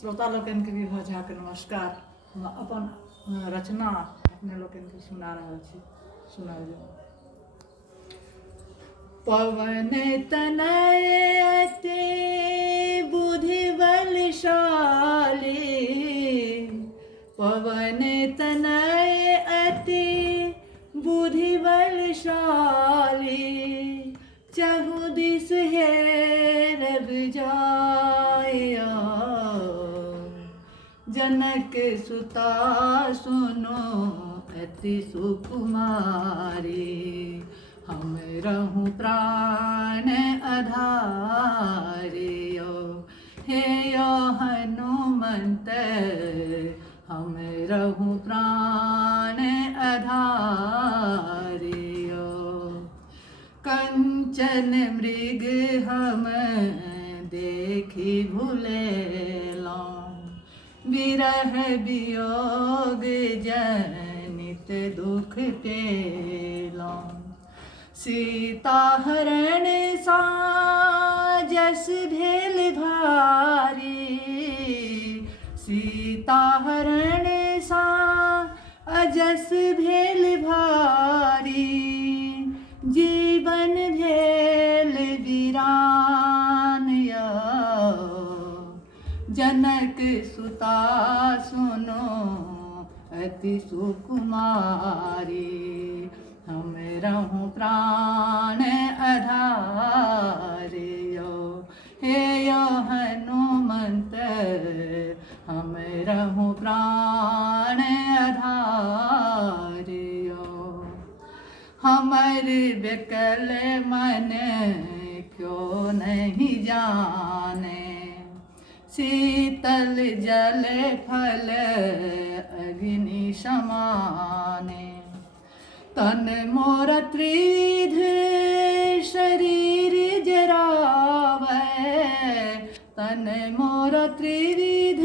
श्रोता लोकन के भी भजा के नमस्कार। हम अपन रचना अपने लोकन के सुना रहा छी। सुना जो पवन तनय अति बुद्धि बलशाली, पवन तनय अति बुद्धि बलशाली, चहु दिस हेरब जाया, जनक सुता सुनो अति सुकुमारी, हम रहूं प्राण आधार्यो, हे यो हनुमंत हम रहूं प्राण आधार्यो, कंचन मृग हम देखी भूलेला, विरह वियोग जनित दुख पेला, सीता हरण साजस भेल भारी, सीता हरण साजस भेल भारी, जीवन भेल वीरान यो, जनक सुता सुनो अति सुकुमारी, हम रहूं प्राण आधार्यो, हे यो हनुमंत हम रहूं प्राण आधार्यो, हमर बेकल मन क्यों नहीं जाने, शीतल जल फल अग्नि समाने, तन मोर त्रिविध शरीर जरावै, तन मोर त्रिविध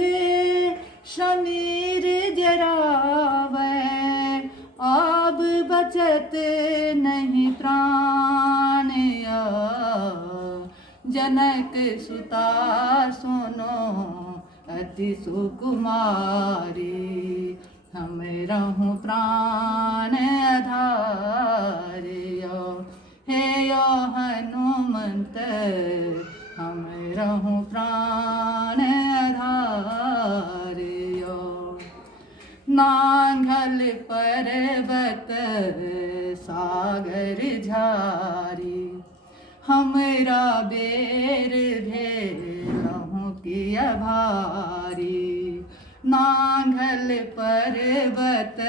शरीर जरावै, अब बचत नहीं प्राण, जनक सुता सुनो अति सुकुमारी, हम रहूं प्राण आधार्यो, हे यो हनुमंत हम रहूं प्राण आधार्यो, नांगल पर्वत सागर झारी, हमरा बेर भेलहुँ किया भारी, नांगल पर्वत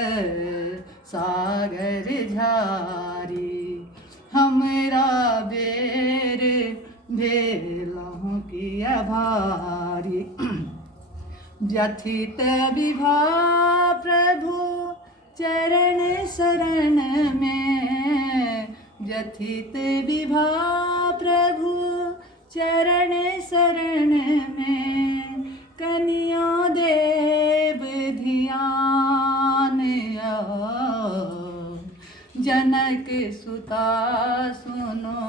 सागर झारी, हमरा बेर भेलहुँ किया भारी, व्यथित विभा प्रभु चरण शरण में, व्यथित विभा प्रभु चरण शरण में, कन्या देव ध्यान जनक सुता सुनो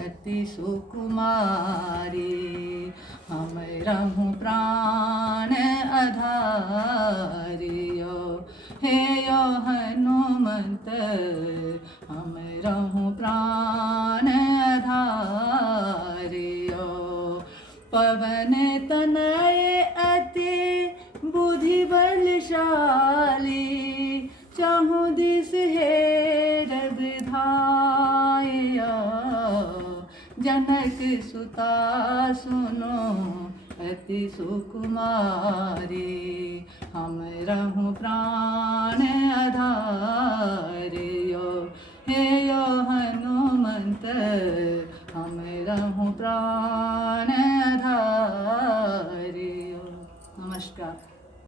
अति सुकुमारी, हम रहूं प्राण आधार्यो, हे यो हनुमंत हम रहूं प्राण आधार्यो, पवन तनय अति बुद्धि बलशाली, चहु दिस हेरब धाया, जनक सुता सुनो अति सुकुमारी, हम रहूं प्राण आधार्यो, हे यो हनुमंत हम रहूं प्राण